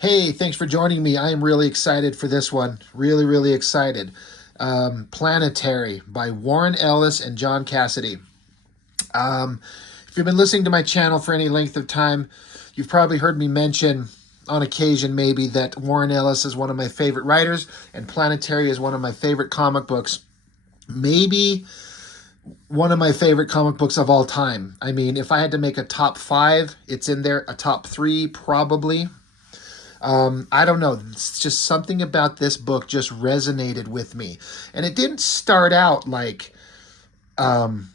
Hey, thanks for joining me. I am really excited for this one. Really, really excited. Planetary by Warren Ellis and John Cassaday. Um, if you've been listening to my channel for any length of time, you've probably heard me mention on occasion maybe that Warren Ellis is one of my favorite writers and Planetary is one of my favorite comic books. Maybe one of my favorite comic books of all time. I mean, if I had to make a top five, it's in there. A top three, probably. I don't know. It's just something about this book just resonated with me. And it didn't start out like um,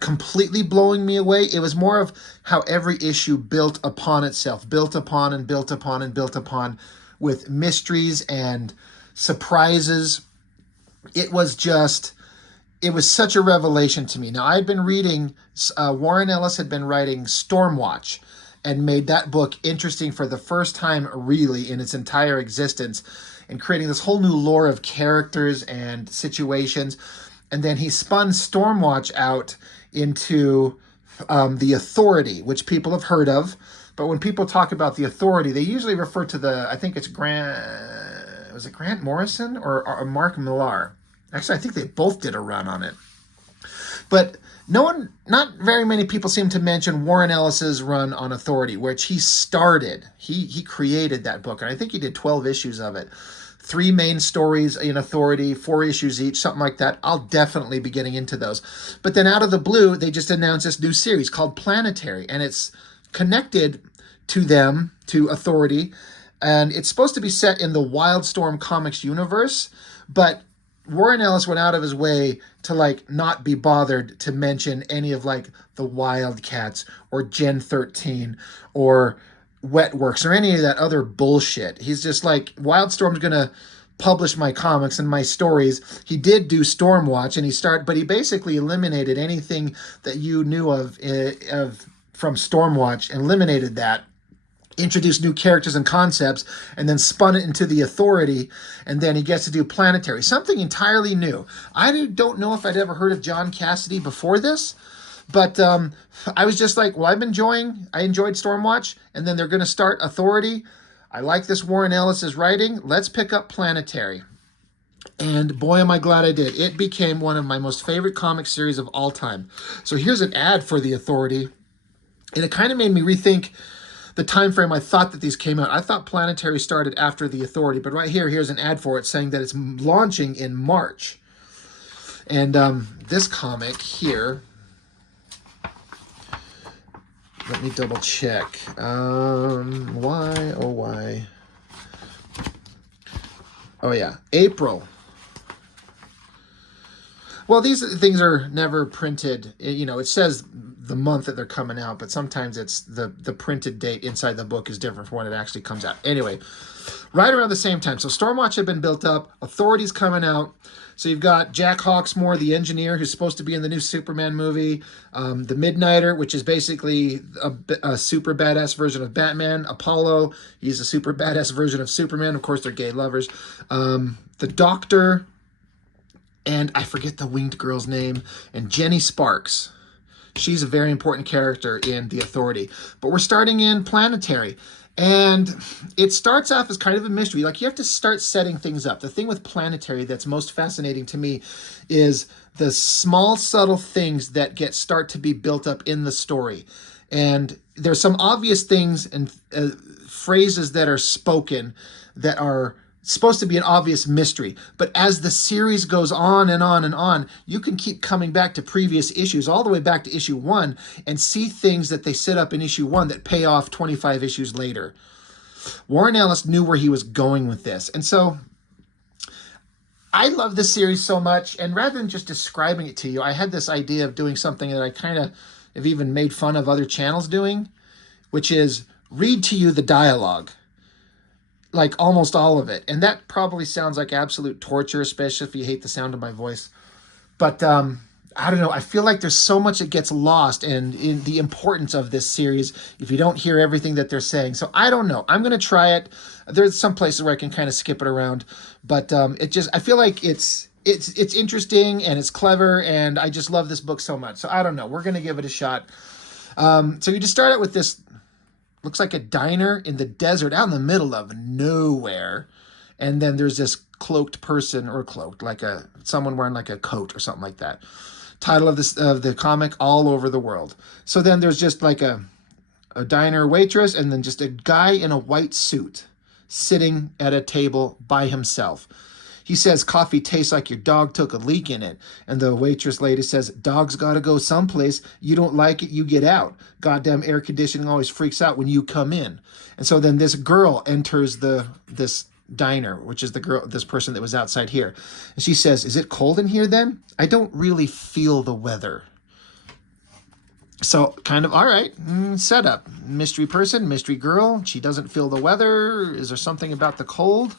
completely blowing me away. It was more of how every issue built upon itself, built upon and built upon and built upon with mysteries and surprises. It was just, it was such a revelation to me. Now, I'd been reading, Warren Ellis had been writing Stormwatch and made that book interesting for the first time, really, in its entire existence, and creating this whole new lore of characters and situations. And then he spun Stormwatch out into the Authority, which people have heard of. But when people talk about the Authority, they usually refer to the, I think it's was it Grant Morrison or Mark Millar? Actually, I think they both did a run on it. But not very many people seem to mention Warren Ellis's run on Authority, which he started. He created that book, and I think he did 12 issues of it. 3 main stories in Authority, 4 issues each, something like that. I'll definitely be getting into those. But then out of the blue, they just announced this new series called Planetary, and it's connected to them, to Authority, and it's supposed to be set in the Wildstorm comics universe, but Warren Ellis went out of his way to like not be bothered to mention any of like the Wildcats or Gen 13 or Wetworks or any of that other bullshit. He's just like, Wildstorm's gonna publish my comics and my stories. He did do Stormwatch, and but he basically eliminated anything that you knew of from Stormwatch, eliminated that, introduced new characters and concepts, and then spun it into the Authority, and then he gets to do Planetary, something entirely new. I don't know if I'd ever heard of John Cassaday before this, but I was just like, well, I enjoyed Stormwatch, and then they're going to start Authority. I like this Warren Ellis's writing. Let's pick up Planetary. And boy, am I glad I did. It became one of my most favorite comic series of all time. So here's an ad for the Authority, and it kind of made me rethink the time frame I thought that these came out. I thought Planetary started after the Authority, but right here, here's an ad for it saying that it's launching in March. And this comic here, let me double check. Why? Oh, why? Oh, yeah, April. Well, these things are never printed. It says the month that they're coming out, but sometimes it's the printed date inside the book is different from when it actually comes out. Anyway, right around the same time. So Stormwatch had been built up. Authority's coming out. So you've got Jack Hawksmoor, the engineer, who's supposed to be in the new Superman movie. The Midnighter, which is basically a super badass version of Batman. Apollo, he's a super badass version of Superman. Of course, they're gay lovers. The Doctor, and I forget the winged girl's name, and Jenny Sparks. She's a very important character in The Authority. But we're starting in Planetary. And it starts off as kind of a mystery. Like, you have to start setting things up. The thing with Planetary that's most fascinating to me is the small, subtle things that start to be built up in the story. And there's some obvious things and phrases that are spoken that are supposed to be an obvious mystery. But as the series goes on and on and on, you can keep coming back to previous issues, all the way back to issue 1, and see things that they set up in issue 1 that pay off 25 issues later. Warren Ellis knew where he was going with this. And so I love this series so much. And rather than just describing it to you, I had this idea of doing something that I kind of have even made fun of other channels doing, which is read to you the dialogue. Like almost all of it. And that probably sounds like absolute torture, especially if you hate the sound of my voice. But I don't know. I feel like there's so much that gets lost in the importance of this series if you don't hear everything that they're saying. So I don't know. I'm going to try it. There's some places where I can kind of skip it around. But I feel like it's interesting and it's clever. And I just love this book so much. So I don't know. We're going to give it a shot. So you just start out with this looks like a diner in the desert out in the middle of nowhere. And then there's this cloaked person, or cloaked, like someone wearing like a coat or something like that. Title of the comic, All Over the World. So then there's just like a diner waitress, and then just a guy in a white suit sitting at a table by himself. He says, coffee tastes like your dog took a leak in it. And the waitress lady says, dog's got to go someplace. You don't like it, you get out. Goddamn air conditioning always freaks out when you come in. And so then this girl enters this diner, which is this person that was outside here. And she says, is it cold in here then? I don't really feel the weather. So kind of, all right, setup. Mystery person, mystery girl. She doesn't feel the weather. Is there something about the cold?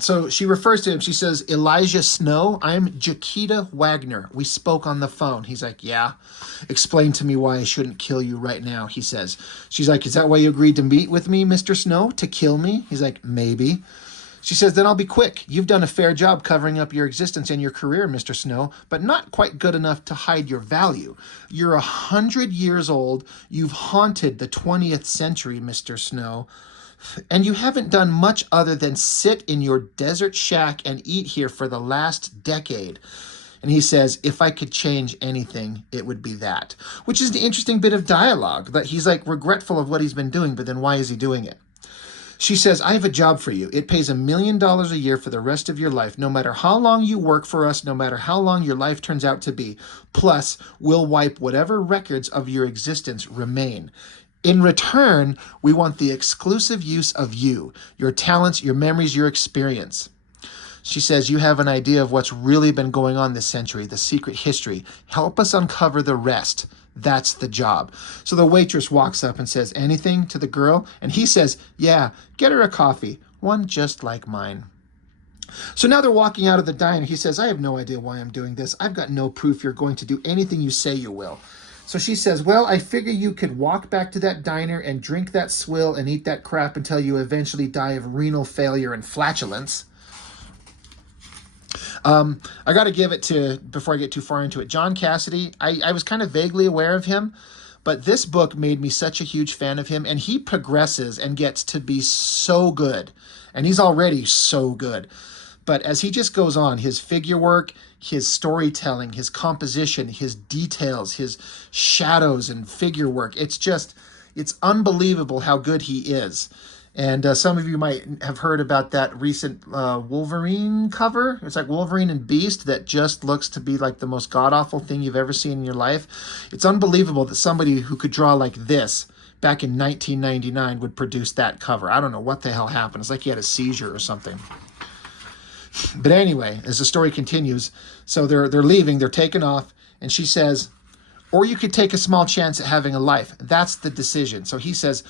So she refers to him. She says, Elijah Snow, I'm Jaquita Wagner. We spoke on the phone. He's like, yeah. Explain to me why I shouldn't kill you right now, he says. She's like, is that why you agreed to meet with me, Mr. Snow? To kill me? He's like, maybe. She says, then I'll be quick. You've done a fair job covering up your existence and your career, Mr. Snow, but not quite good enough to hide your value. You're 100 years old. You've haunted the 20th century, Mr. Snow. And you haven't done much other than sit in your desert shack and eat here for the last decade. And he says, if I could change anything, it would be that. Which is an interesting bit of dialogue, that he's like regretful of what he's been doing, but then why is he doing it? She says, I have a job for you. It pays $1 million a year for the rest of your life, no matter how long you work for us, no matter how long your life turns out to be. Plus, we'll wipe whatever records of your existence remain. In return, we want the exclusive use of you, your talents, your memories, your experience. She says, you have an idea of what's really been going on this century, the secret history. Help us uncover the rest. That's the job. So the waitress walks up and says, anything to the girl? And he says, yeah, get her a coffee, one just like mine. So now they're walking out of the diner. He says, I have no idea why I'm doing this. I've got no proof you're going to do anything you say you will. So she says, well, I figure you could walk back to that diner and drink that swill and eat that crap until you eventually die of renal failure and flatulence. I got to give it to, before I get too far into it, John Cassaday. I was kind of vaguely aware of him, but this book made me such a huge fan of him, and he progresses and gets to be so good, and he's already so good. But as he just goes on, his figure work, his storytelling, his composition, his details, his shadows and figure work, it's unbelievable how good he is. And some of you might have heard about that recent Wolverine cover. It's like Wolverine and Beast that just looks to be like the most god-awful thing you've ever seen in your life. It's unbelievable that somebody who could draw like this back in 1999 would produce that cover. I don't know what the hell happened. It's like he had a seizure or something. But anyway, as the story continues, so they're leaving, they're taking off, and she says, or you could take a small chance at having a life. That's the decision. So he says,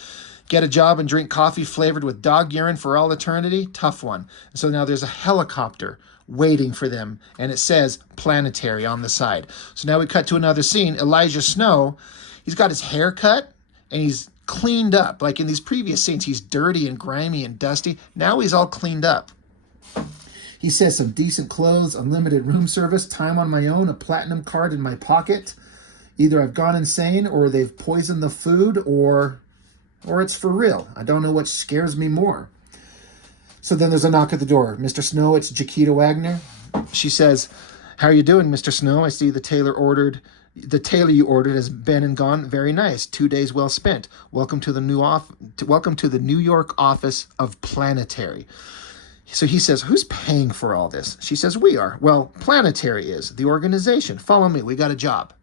get a job and drink coffee flavored with dog urine for all eternity? Tough one. So now there's a helicopter waiting for them, and it says Planetary on the side. So now we cut to another scene. Elijah Snow, he's got his hair cut, and he's cleaned up. Like in these previous scenes, he's dirty and grimy and dusty. Now he's all cleaned up. He says some decent clothes, unlimited room service, time on my own, a platinum card in my pocket. Either I've gone insane, or they've poisoned the food, or it's for real. I don't know what scares me more. So then there's a knock at the door. Mr. Snow, it's Jaquita Wagner. She says, how are you doing, Mr. Snow? I see the tailor you ordered has been and gone. Very nice. 2 days well spent. Welcome to the New York office of Planetary. So he says, who's paying for all this? She says, we are. Well, Planetary is, the organization. Follow me. We got a job.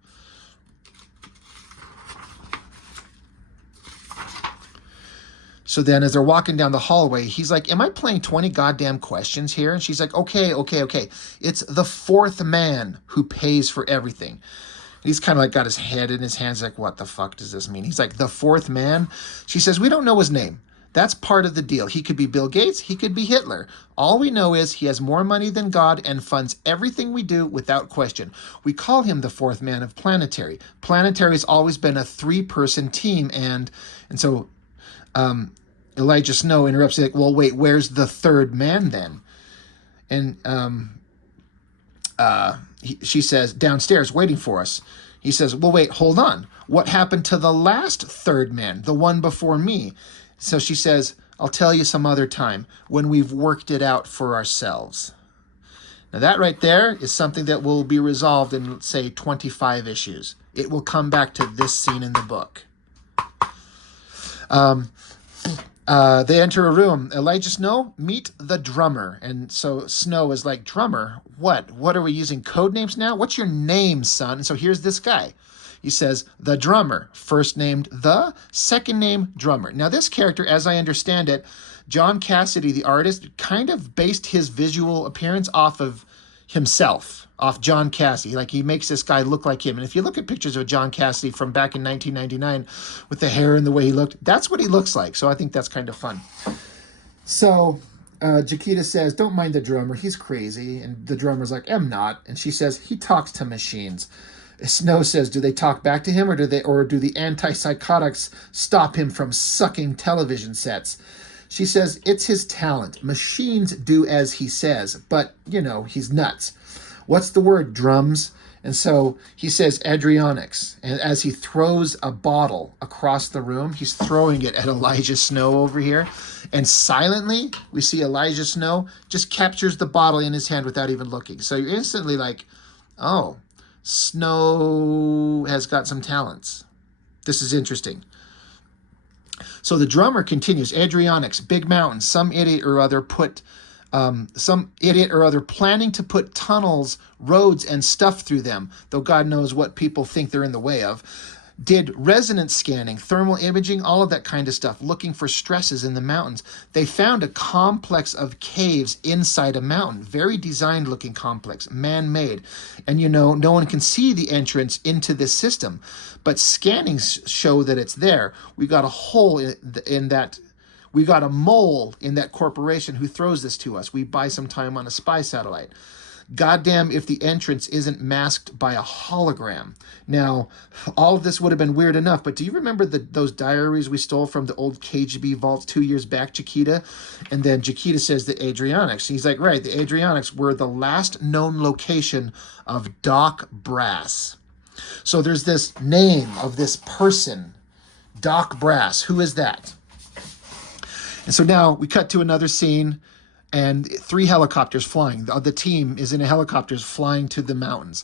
So then as they're walking down the hallway, he's like, am I playing 20 goddamn questions here? And she's like, okay. It's the fourth man who pays for everything. He's kind of like got his head in his hands like, what the fuck does this mean? He's like, the fourth man? She says, we don't know his name. That's part of the deal. He could be Bill Gates. He could be Hitler. All we know is he has more money than God and funds everything we do without question. We call him the fourth man of Planetary. Planetary has always been a 3-person team. And so Elijah Snow interrupts, like, well, wait, where's the third man then? And she says, downstairs waiting for us. He says, well, wait, hold on. What happened to the last third man, the one before me? So she says, I'll tell you some other time when we've worked it out for ourselves. Now that right there is something that will be resolved in, say, 25 issues. It will come back to this scene in the book. They enter a room. Elijah Snow, meet the drummer. And so Snow is like, drummer? What? What are we using code names now? What's your name, son? And so here's this guy. He says, the drummer. First named the, second name drummer. Now this character, as I understand it, John Cassaday, the artist, kind of based his visual appearance off of himself, off John Cassaday. Like, he makes this guy look like him. And if you look at pictures of John Cassaday from back in 1999 with the hair and the way he looked, that's what he looks like. So I think that's kind of fun. So Jaquita says, don't mind the drummer. He's crazy. And the drummer's like, I'm not. And she says, he talks to machines. Snow says, do they talk back to him, or do the antipsychotics stop him from sucking television sets? She says, it's his talent. Machines do as he says, but, you know, he's nuts. What's the word, drums? And so he says Adrionics. And as he throws a bottle across the room, he's throwing it at Elijah Snow over here. And silently, we see Elijah Snow just captures the bottle in his hand without even looking. So you're instantly like, oh, Snow has got some talents. This is interesting. So the drummer continues, Adrionics, big mountains, some idiot or other planning to put tunnels, roads, and stuff through them, though God knows what people think they're in the way of. Did resonance scanning, thermal imaging, all of that kind of stuff, looking for stresses in the mountains. They found a complex of caves inside a mountain, very designed looking complex, man-made. And you know, no one can see the entrance into this system, but scannings show that it's there. We got a hole in that. We got a mole in that corporation who throws this to us. We buy some time on a spy satellite. Goddamn if the entrance isn't masked by a hologram. Now, all of this would have been weird enough, but do you remember those diaries we stole from the old KGB vaults 2 years back, Jaquita? And then Jaquita says the Adrionics. He's like, right, the Adrionics were the last known location of Doc Brass. So there's this name of this person, Doc Brass. Who is that? And so now we cut to another scene, and 3 helicopters flying. The team is in a helicopters flying to the mountains.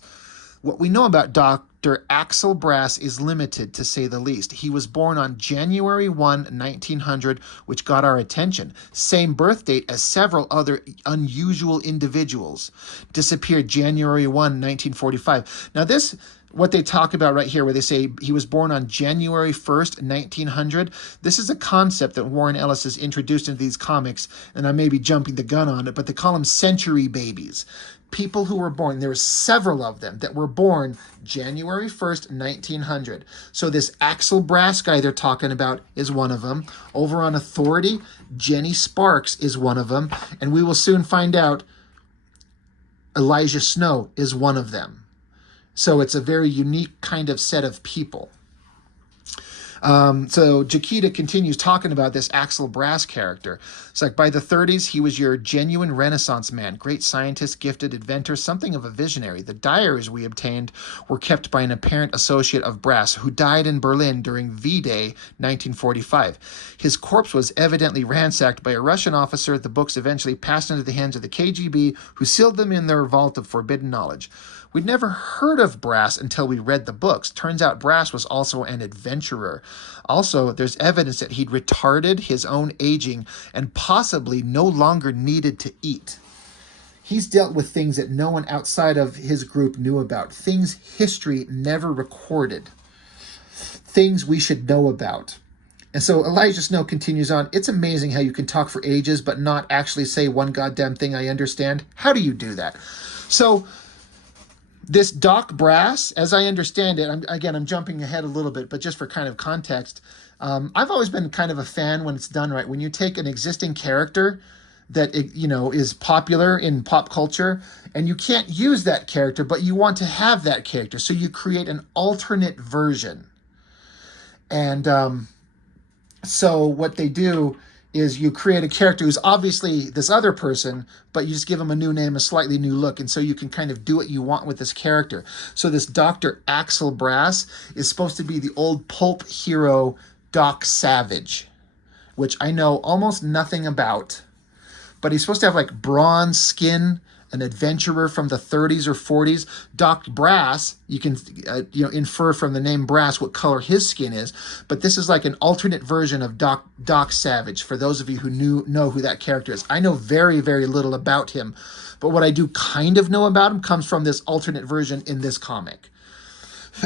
What we know about Dr. Axel Brass is limited, to say the least. He was born on January 1, 1900, which got our attention. Same birth date as several other unusual individuals. Disappeared January 1, 1945. Now this, what they talk about right here, where they say he was born on January 1st, 1900, this is a concept that Warren Ellis has introduced into these comics, and I may be jumping the gun on it, but they call them century babies. People who were born, there were several of them that were born January 1st, 1900. So this Axel Brass guy they're talking about is one of them. Over on Authority, Jenny Sparks is one of them, and we will soon find out Elijah Snow is one of them. So it's a very unique kind of set of people. So Jaquita continues talking about this Axel Brass character. It's like, by the 30s, he was your genuine Renaissance man, great scientist, gifted inventor, something of a visionary. The diaries we obtained were kept by an apparent associate of Brass, who died in Berlin during V-Day 1945. His corpse was evidently ransacked by a Russian officer. The books eventually passed into the hands of the KGB, who sealed them in their vault of forbidden knowledge. We'd never heard of Brass until we read the books. Turns out Brass was also an adventurer. Also, there's evidence that he'd retarded his own aging and possibly no longer needed to eat. He's dealt with things that no one outside of his group knew about, things history never recorded, things we should know about. And so Elijah Snow continues on, it's amazing how you can talk for ages but not actually say one goddamn thing I understand. How do you do that? So this Doc Brass, as I understand it, I'm jumping ahead a little bit, but just for kind of context, I've always been kind of a fan when it's done right. When you take an existing character that is popular in pop culture, and you can't use that character, but you want to have that character, so you create an alternate version. And so what they do is you create a character who's obviously this other person, but you just give him a new name, a slightly new look, and so you can kind of do what you want with this character. So this Dr. Axel Brass is supposed to be the old pulp hero Doc Savage, which I know almost nothing about, but he's supposed to have like bronze skin, an adventurer from the 30s or 40s. Doc Brass, you can infer from the name Brass what color his skin is, but this is like an alternate version of Doc Savage, for those of you who know who that character is. I know very, very little about him, but what I do kind of know about him comes from this alternate version in this comic.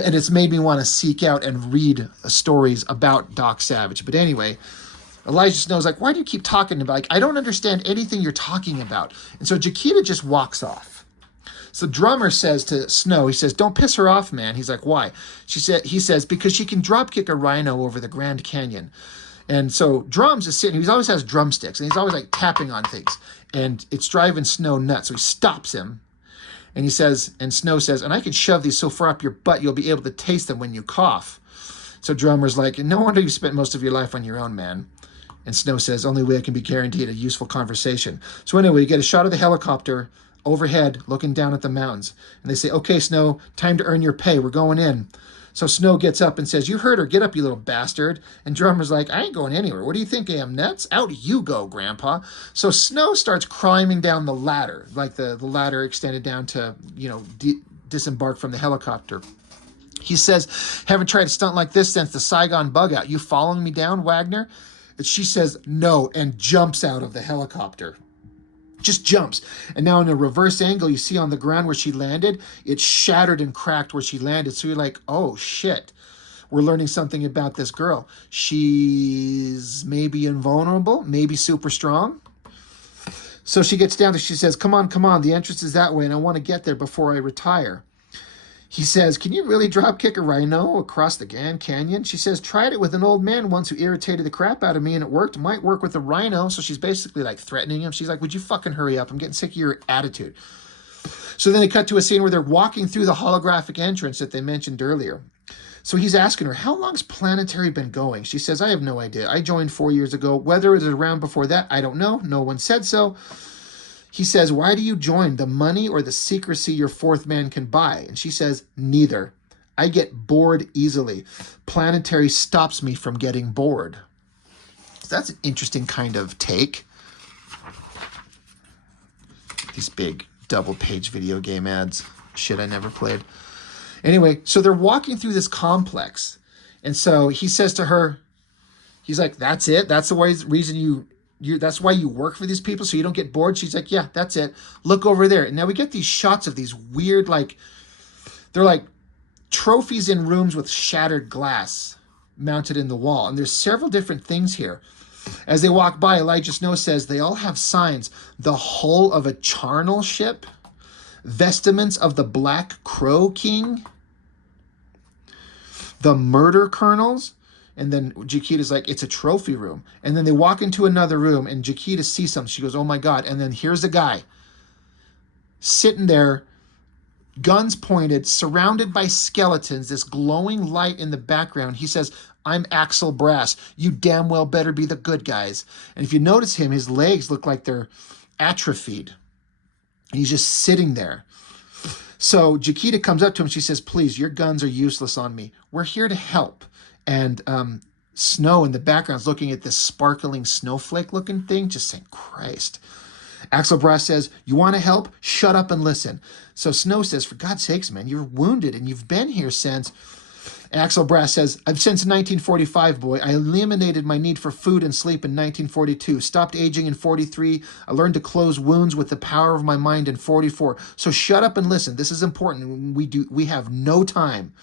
And it's made me want to seek out and read stories about Doc Savage. But anyway, Elijah Snow's like, why do you keep talking about, like, I don't understand anything you're talking about. And so Jaquita just walks off. So Drummer says to Snow, he says, don't piss her off, man. He's like, why? He says, because she can drop kick a rhino over the Grand Canyon. And so Drums is sitting, he always has drumsticks, and he's always like tapping on things. And it's driving Snow nuts. So he stops him. And he says, and Snow says, and I can shove these so far up your butt, you'll be able to taste them when you cough. So Drummer's like, no wonder you spent most of your life on your own, man. And Snow says, only way I can be guaranteed a useful conversation. So anyway, you get a shot of the helicopter overhead looking down at the mountains. And they say, okay, Snow, time to earn your pay. We're going in. So Snow gets up and says, you heard her. Get up, you little bastard. And Drummer's like, I ain't going anywhere. What do you think I am, nuts? Out you go, Grandpa. So Snow starts climbing down the ladder, like the ladder extended down to, disembark from the helicopter. He says, haven't tried a stunt like this since the Saigon bug out. You following me down, Wagner? And she says no and jumps out of the helicopter. Just jumps. And now in a reverse angle, you see on the ground where she landed, it's shattered and cracked where she landed. So you're like, oh, shit. We're learning something about this girl. She's maybe invulnerable, maybe super strong. So she gets down there. She says, come on. The entrance is that way, and I want to get there before I retire. He says, can you really drop kick a rhino across the Grand Canyon? She says, tried it with an old man once who irritated the crap out of me and it worked. Might work with a rhino. So she's basically like threatening him. She's like, would you fucking hurry up? I'm getting sick of your attitude. So then they cut to a scene where they're walking through the holographic entrance that they mentioned earlier. So he's asking her, how long's Planetary been going? She says, I have no idea. I joined 4 years ago. Whether it was around before that, I don't know. No one said so. He says, why do you join? The money or the secrecy your fourth man can buy? And she says, neither. I get bored easily. Planetary stops me from getting bored. So that's an interesting kind of take. These big double-page video game ads. Shit I never played. Anyway, so they're walking through this complex. And so he says to her, he's like, that's it? That's the reason that's why you work for these people, so you don't get bored? She's like, yeah, that's it. Look over there. And now we get these shots of these weird, they're like trophies in rooms with shattered glass mounted in the wall. And there's several different things here. As they walk by, Elijah Snow says they all have signs. The hull of a charnel ship, vestments of the Black Crow King, the murder colonels. And then Jaquita's like, it's a trophy room. And then they walk into another room and Jaquita sees something. She goes, oh my God. And then here's a guy sitting there, guns pointed, surrounded by skeletons, this glowing light in the background. He says, I'm Axel Brass. You damn well better be the good guys. And if you notice him, his legs look like they're atrophied. And he's just sitting there. So Jaquita comes up to him. She says, please, your guns are useless on me. We're here to help. And Snow in the background is looking at this sparkling snowflake-looking thing, just saying, Christ. Axel Brass says, you want to help? Shut up and listen. So Snow says, for God's sakes, man, you're wounded and you've been here since. Axel Brass says, I've since 1945, boy. I eliminated my need for food and sleep in 1942. Stopped aging in 43. I learned to close wounds with the power of my mind in 44. So shut up and listen. This is important. We have no time.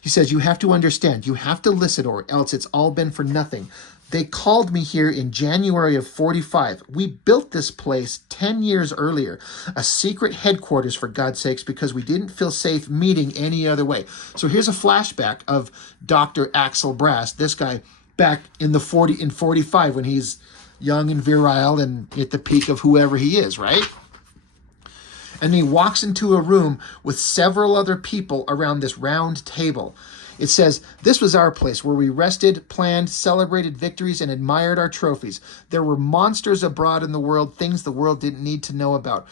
He says, you have to understand, you have to listen or else it's all been for nothing. They called me here in January of 45. We built this place 10 years earlier, a secret headquarters for God's sakes, because we didn't feel safe meeting any other way. So here's a flashback of Dr. Axel Brass, this guy back in 45 when he's young and virile and at the peak of whoever he is, right? And he walks into a room with several other people around this round table. It says, this was our place where we rested, planned, celebrated victories, and admired our trophies. There were monsters abroad in the world, things the world didn't need to know about.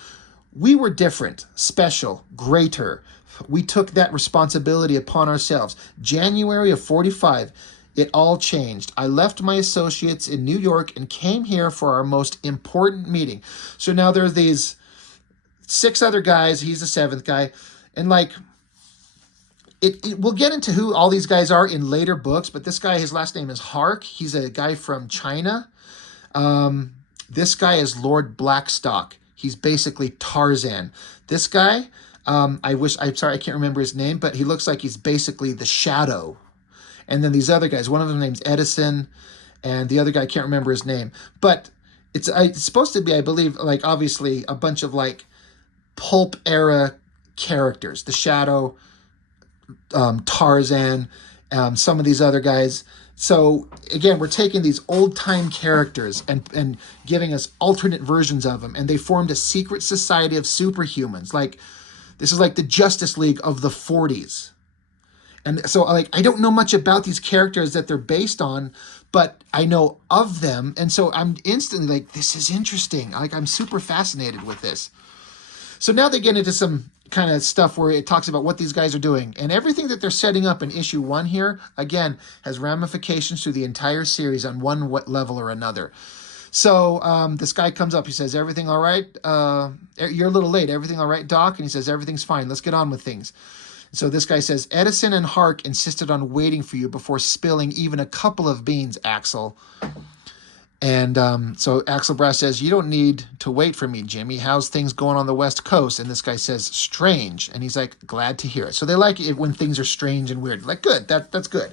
We were different, special, greater. We took that responsibility upon ourselves. January of 45, it all changed. I left my associates in New York and came here for our most important meeting. So now there's these 6 other guys. He's the 7th guy. And like, we'll get into who all these guys are in later books, but this guy, his last name is Hark. He's a guy from China. This guy is Lord Blackstock. He's basically Tarzan. This guy, I'm sorry, I can't remember his name, but he looks like he's basically the Shadow. And then these other guys, one of them name's Edison, and the other guy, I can't remember his name. But it's supposed to be, I believe, like obviously a bunch of like pulp era characters. The Shadow, Tarzan, some of these other guys. So again, we're taking these old time characters and giving us alternate versions of them, and they formed a secret society of superhumans. Like this is like the Justice League of the 40s. And so like I don't know much about these characters that they're based on, but I know of them, and so I'm instantly like, this is interesting. Like I'm super fascinated with this. So now they get into some kind of stuff where it talks about what these guys are doing. And everything that they're setting up in issue 1 here, again, has ramifications through the entire series on one level or another. So this guy comes up. He says, everything all right? You're a little late. Everything all right, Doc? And he says, everything's fine. Let's get on with things. So this guy says, Edison and Hark insisted on waiting for you before spilling even a couple of beans, Axel. And so Axel Brass says, you don't need to wait for me, Jimmy. How's things going on the West Coast? And this guy says, strange. And he's like, glad to hear it. So they like it when things are strange and weird. Like, good, that's good.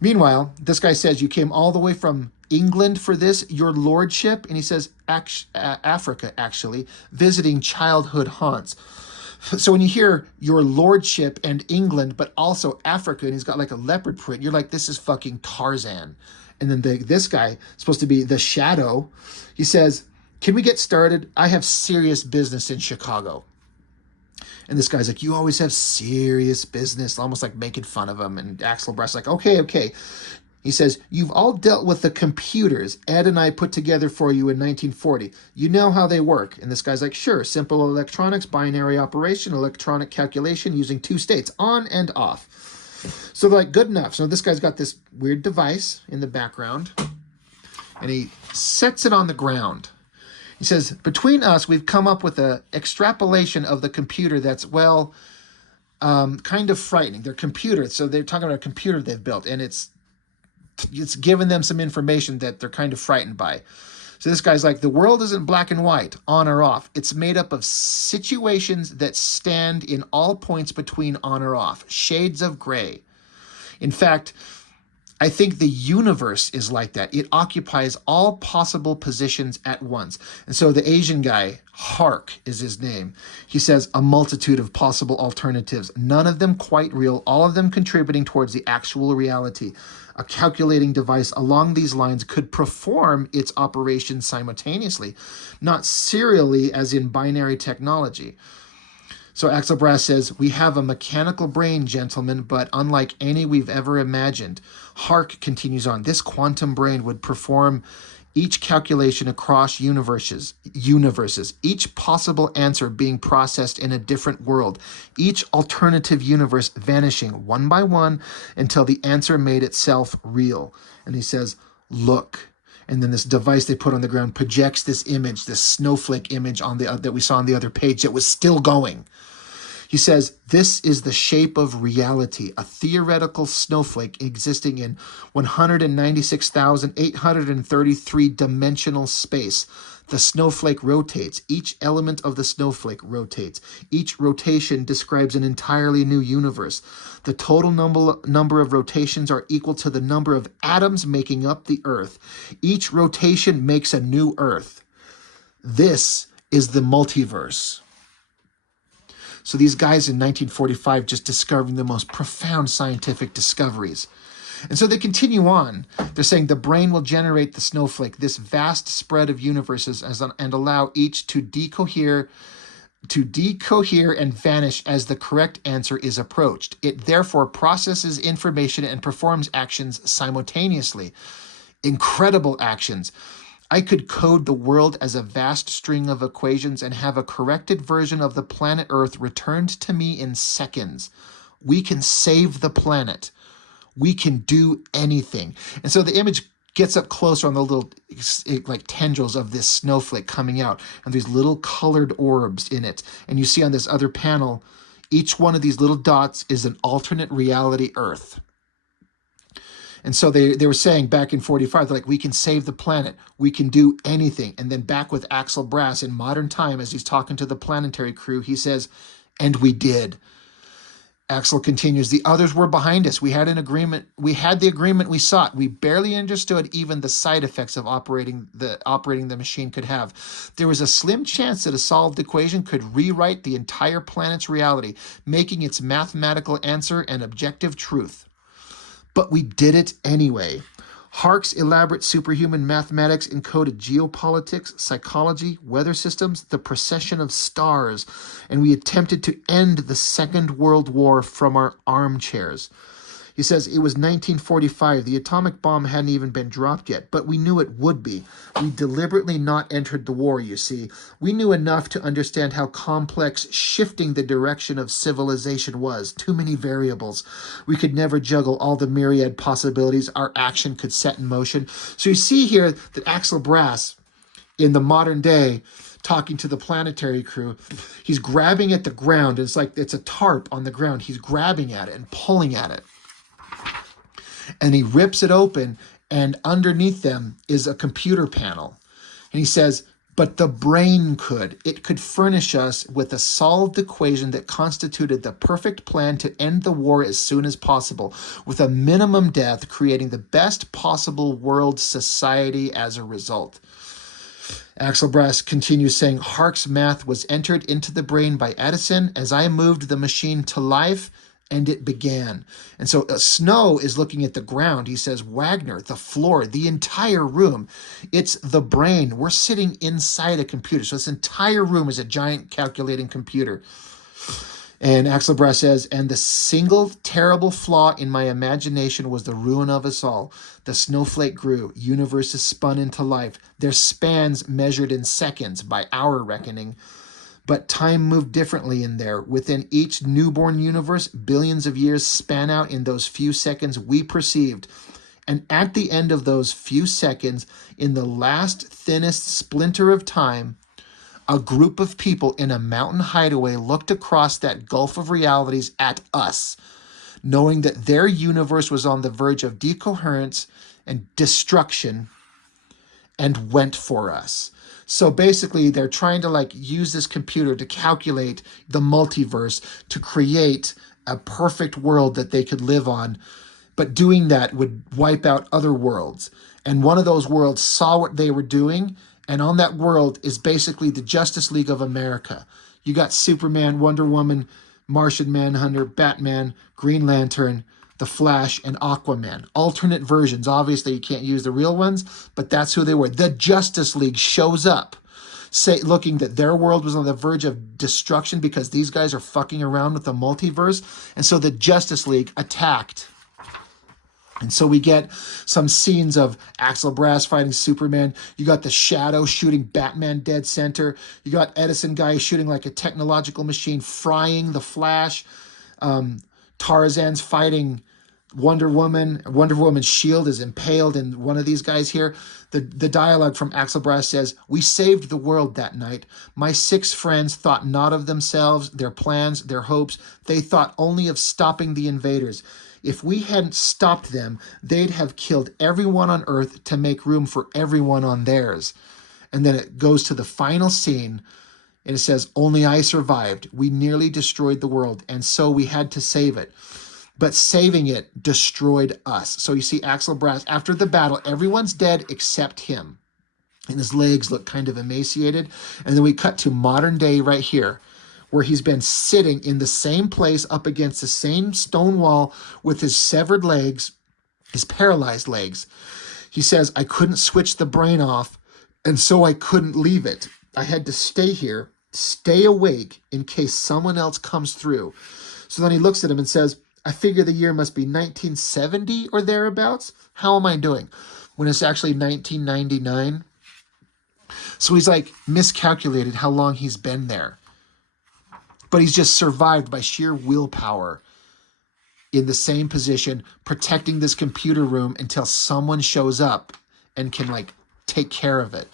Meanwhile, this guy says, you came all the way from England for this, your lordship? And he says, Africa, actually, visiting childhood haunts. So when you hear your lordship and England, but also Africa, and he's got like a leopard print, you're like, this is fucking Tarzan. And then this guy, supposed to be the Shadow, he says, can we get started? I have serious business in Chicago. And this guy's like, you always have serious business, almost like making fun of him. And Axel Brass like, okay. He says, you've all dealt with the computers Ed and I put together for you in 1940. You know how they work. And this guy's like, sure, simple electronics, binary operation, electronic calculation using 2 states, on and off. So they're like, good enough. So this guy's got this weird device in the background, and he sets it on the ground. He says, between us, we've come up with an extrapolation of the computer that's, well, kind of frightening. They're computers, so they're talking about a computer they've built, and it's given them some information that they're kind of frightened by. So this guy's like, the world isn't black and white, on or off. It's made up of situations that stand in all points between on or off, shades of gray. In fact, I think the universe is like that. It occupies all possible positions at once. And so the Asian guy, Hark is his name. He says a multitude of possible alternatives, none of them quite real, all of them contributing towards the actual reality. A calculating device along these lines could perform its operations simultaneously, not serially as in binary technology. So Axel Brass says, we have a mechanical brain, gentlemen, but unlike any we've ever imagined. Hark continues on. This quantum brain would perform each calculation across universes, each possible answer being processed in a different world, each alternative universe vanishing one by one until the answer made itself real. And he says, look. And then this device they put on the ground projects this image, this snowflake image on that we saw on the other page that was still going. He says, this is the shape of reality, a theoretical snowflake existing in 196,833 dimensional space. The snowflake rotates. Each element of the snowflake rotates. Each rotation describes an entirely new universe. The total number of rotations are equal to the number of atoms making up the Earth. Each rotation makes a new Earth. This is the multiverse. So these guys in 1945 just discovering the most profound scientific discoveries. And so they continue on. They're saying the brain will generate the snowflake, this vast spread of universes, and allow each to decohere to decohere and vanish as the correct answer is approached. It therefore processes information and performs actions simultaneously. Incredible actions. I could code the world as a vast string of equations and have a corrected version of the planet Earth returned to me in seconds. We can save the planet. We can do anything. And so the image gets up closer on the little like tendrils of this snowflake coming out and these little colored orbs in it. And you see on this other panel, each one of these little dots is an alternate reality Earth. And so they were saying back in 45, they're like, we can save the planet. We can do anything. And then back with Axel Brass in modern time, as he's talking to the Planetary crew, he says, and we did. Axel continues, the others were behind us. We had an agreement. We had the agreement we sought. We barely understood even the side effects of operating the machine could have. There was a slim chance that a solved equation could rewrite the entire planet's reality, making its mathematical answer an objective truth. But we did it anyway. Hark's elaborate superhuman mathematics encoded geopolitics, psychology, weather systems, the precession of stars, and we attempted to end the Second World War from our armchairs. He says it was 1945. The atomic bomb hadn't even been dropped yet, but we knew it would be. We deliberately not entered the war, you see. We knew enough to understand how complex shifting the direction of civilization was. Too many variables. We could never juggle all the myriad possibilities our action could set in motion. So you see here that Axel Brass, in the modern day, talking to the Planetary crew, he's grabbing at the ground. It's like it's a tarp on the ground. He's grabbing at it and pulling at it. And he rips it open, and underneath them is a computer panel. And he says, but the brain could. It could furnish us with a solved equation that constituted the perfect plan to end the war as soon as possible, with a minimum death, creating the best possible world society as a result. Axel Brass continues saying, Hark's math was entered into the brain by Edison as I moved the machine to life, and it began. And so Snow is looking at the ground. He says, Wagner, the floor, the entire room. It's the brain. We're sitting inside a computer. So this entire room is a giant calculating computer. And Axel Brass says, and the single terrible flaw in my imagination was the ruin of us all. The snowflake grew. Universes spun into life. Their spans measured in seconds by our reckoning. But time moved differently in there. Within each newborn universe, billions of years span out in those few seconds we perceived. And at the end of those few seconds, in the last thinnest splinter of time, a group of people in a mountain hideaway looked across that gulf of realities at us, knowing that their universe was on the verge of decoherence and destruction, and went for us. So basically, they're trying to use this computer to calculate the multiverse to create a perfect world that they could live on. But doing that would wipe out other worlds. And one of those worlds saw what they were doing. And on that world is basically the Justice League of America. You got Superman, Wonder Woman, Martian Manhunter, Batman, Green Lantern, The Flash, and Aquaman. Alternate versions. Obviously, you can't use the real ones, but that's who they were. The Justice League shows up, looking that their world was on the verge of destruction because these guys are fucking around with the multiverse. And so the Justice League attacked. And so we get some scenes of Axel Brass fighting Superman. You got the Shadow shooting Batman dead center. You got Edison guy shooting like a technological machine, frying the Flash. Tarzan's fighting Wonder Woman. Wonder Woman's shield is impaled in one of these guys here. The dialogue from Axel Brass says, we saved the world that night. My 6 friends thought not of themselves, their plans, their hopes. They thought only of stopping the invaders. If we hadn't stopped them, they'd have killed everyone on Earth to make room for everyone on theirs. And then it goes to the final scene, and it says, only I survived. We nearly destroyed the world, and so we had to save it. But saving it destroyed us. So you see Axel Brass, after the battle, everyone's dead except him. And his legs look kind of emaciated. And then we cut to modern day right here, where he's been sitting in the same place up against the same stone wall with his severed legs, his paralyzed legs. He says, I couldn't switch the brain off, and so I couldn't leave it. I had to stay here Stay awake in case someone else comes through. So then he looks at him and says, I figure the year must be 1970 or thereabouts. How am I doing? When it's actually 1999. So he's like miscalculated how long he's been there. But he's just survived by sheer willpower in the same position, protecting this computer room until someone shows up and can like take care of it.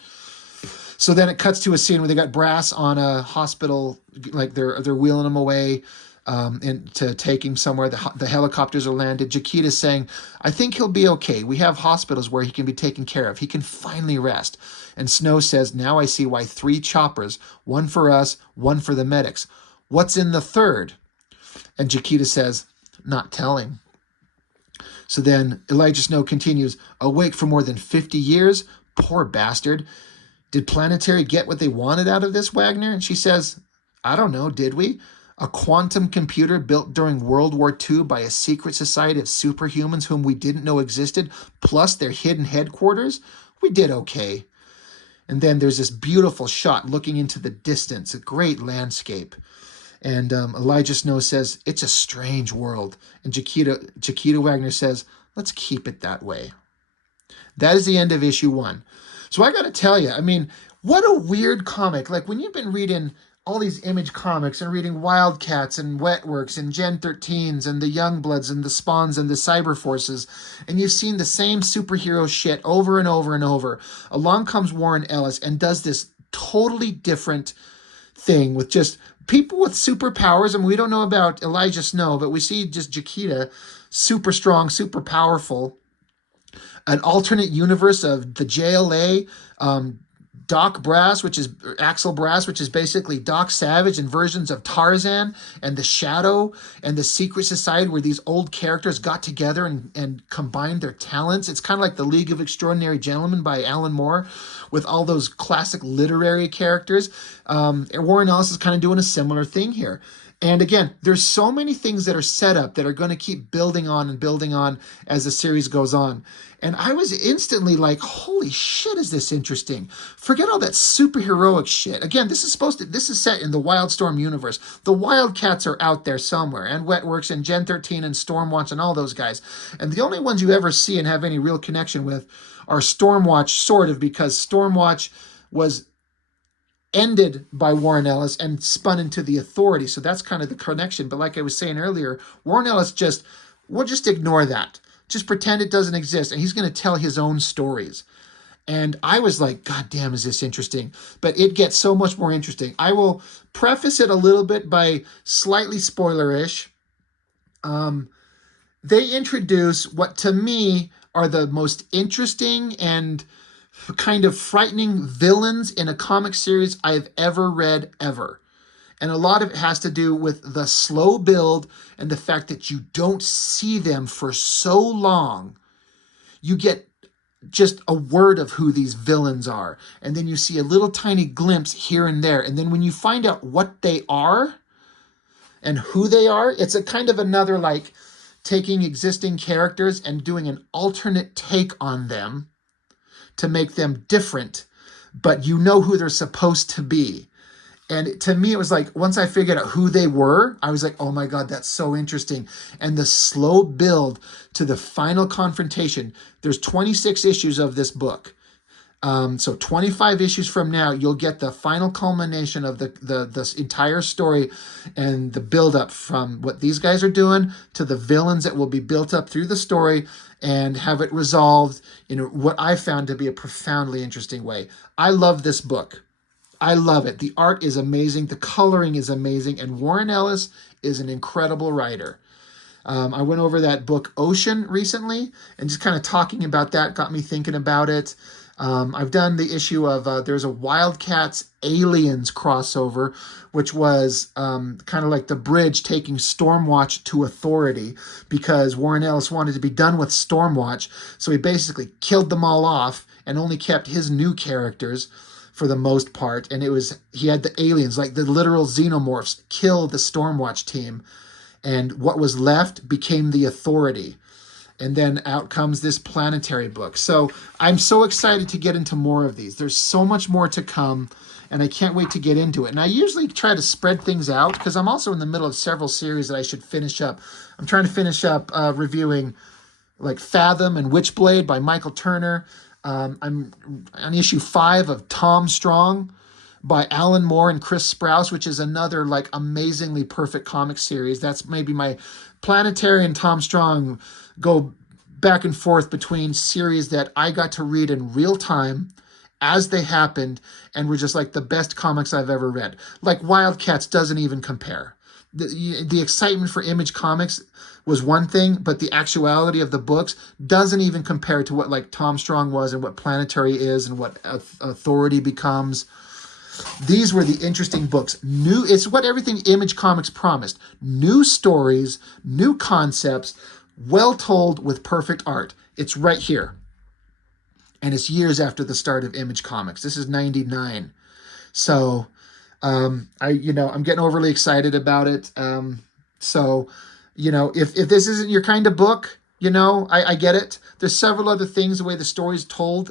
So then it cuts to a scene where they got Brass on a hospital, like they're wheeling him away and to take him somewhere. The helicopters are landed. Jaquita's saying, I think he'll be okay. We have hospitals where he can be taken care of. He can finally rest. And Snow says, now I see why 3 choppers, one for us, one for the medics. What's in the third? And Jaquita says, not telling. So then Elijah Snow continues, awake for more than 50 years? Poor bastard. Did Planetary get what they wanted out of this, Wagner? And she says, I don't know, did we? A quantum computer built during World War II by a secret society of superhumans whom we didn't know existed, plus their hidden headquarters? We did okay. And then there's this beautiful shot looking into the distance, a great landscape. And Elijah Snow says, it's a strange world. And Jaquita Wagner says, let's keep it that way. That is the end of issue 1. So I got to tell you, I mean, what a weird comic. Like when you've been reading all these Image comics and reading Wildcats and Wetworks and Gen 13s and the Youngbloods and the Spawns and the Cyber Forces, and you've seen the same superhero shit over and over and over. Along comes Warren Ellis and does this totally different thing with just people with superpowers. And we don't know about Elijah Snow, but we see just Jaquita, super strong, super powerful. An alternate universe of the JLA, Doc Brass, which is Axel Brass, which is basically Doc Savage and versions of Tarzan, and the Shadow and the Secret Society where these old characters got together and combined their talents. It's kind of like the League of Extraordinary Gentlemen by Alan Moore with all those classic literary characters. And Warren Ellis is kind of doing a similar thing here. And again, there's so many things that are set up that are going to keep building on as the series goes on. And I was instantly like, holy shit, is this interesting? Forget all that superheroic shit. Again, this is set in the Wildstorm universe. The Wildcats are out there somewhere, and Wetworks and Gen 13 and Stormwatch and all those guys. And the only ones you ever see and have any real connection with are Stormwatch, sort of, because Stormwatch was ended by Warren Ellis and spun into the Authority. So that's kind of the connection. But like I was saying earlier, Warren Ellis we'll just ignore that. Just pretend it doesn't exist. And he's going to tell his own stories. And I was like, God damn, is this interesting? But it gets so much more interesting. I will preface it a little bit by slightly spoilerish. They introduce what to me are the most interesting and kind of frightening villains in a comic series I've ever read, ever. And a lot of it has to do with the slow build and the fact that you don't see them for so long. You get just a word of who these villains are. And then you see a little tiny glimpse here and there. And then when you find out what they are and who they are, it's a kind of another like taking existing characters and doing an alternate take on them to make them different, but you know who they're supposed to be. And to me, it was like, once I figured out who they were, I was like, oh my God, that's so interesting. And the slow build to the final confrontation, there's 26 issues of this book. So 25 issues from now, you'll get the final culmination of the entire story and the build up from what these guys are doing to the villains that will be built up through the story and have it resolved in what I found to be a profoundly interesting way. I love this book. I love it. The art is amazing. The coloring is amazing. And Warren Ellis is an incredible writer. I went over that book Ocean recently, and just kind of talking about that got me thinking about it. I've done the issue of there's a Wildcats Aliens crossover, which was kind of like the bridge taking Stormwatch to Authority, because Warren Ellis wanted to be done with Stormwatch. So he basically killed them all off and only kept his new characters for the most part. And he had the aliens, like the literal xenomorphs, kill the Stormwatch team. And what was left became the Authority. And then out comes this Planetary book. So I'm so excited to get into more of these. There's so much more to come, and I can't wait to get into it. And I usually try to spread things out because I'm also in the middle of several series that I should finish up. I'm trying to finish up reviewing like Fathom and Witchblade by Michael Turner. I'm on issue 5 of Tom Strong by Alan Moore and Chris Sprouse, which is another like amazingly perfect comic series. That's maybe my Planetary and Tom Strong go back and forth between series that I got to read in real time as they happened and were just like the best comics I've ever read. Like Wildcats doesn't even compare. The excitement for Image Comics was one thing, but the actuality of the books doesn't even compare to what like Tom Strong was and what Planetary is and what Authority becomes. These were the interesting books. It's what everything Image Comics promised. New stories, new concepts, well told with perfect art. It's right here. And it's years after the start of Image Comics. This is 99. So I'm getting overly excited about it. If this isn't your kind of book, I get it. There's several other things, the way the story's told,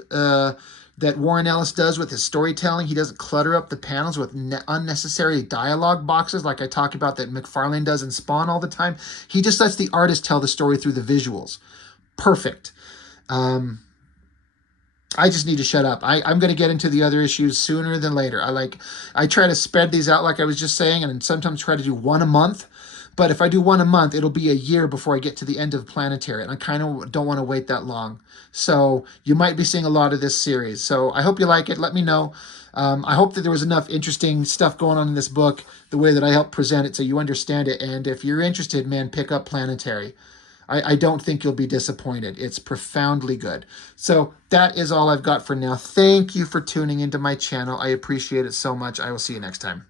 that Warren Ellis does with his storytelling. He doesn't clutter up the panels with unnecessary dialogue boxes like I talk about that McFarlane does in Spawn all the time. He just lets the artist tell the story through the visuals. Perfect. I just need to shut up. I'm going to get into the other issues sooner than later. I try to spread these out like I was just saying, and sometimes try to do one a month. But if I do one a month, it'll be a year before I get to the end of Planetary, and I kind of don't want to wait that long. So you might be seeing a lot of this series. So I hope you like it. Let me know. I hope that there was enough interesting stuff going on in this book, the way that I helped present it, so you understand it. And if you're interested, man, pick up Planetary. I don't think you'll be disappointed. It's profoundly good. So that is all I've got for now. Thank you for tuning into my channel. I appreciate it so much. I will see you next time.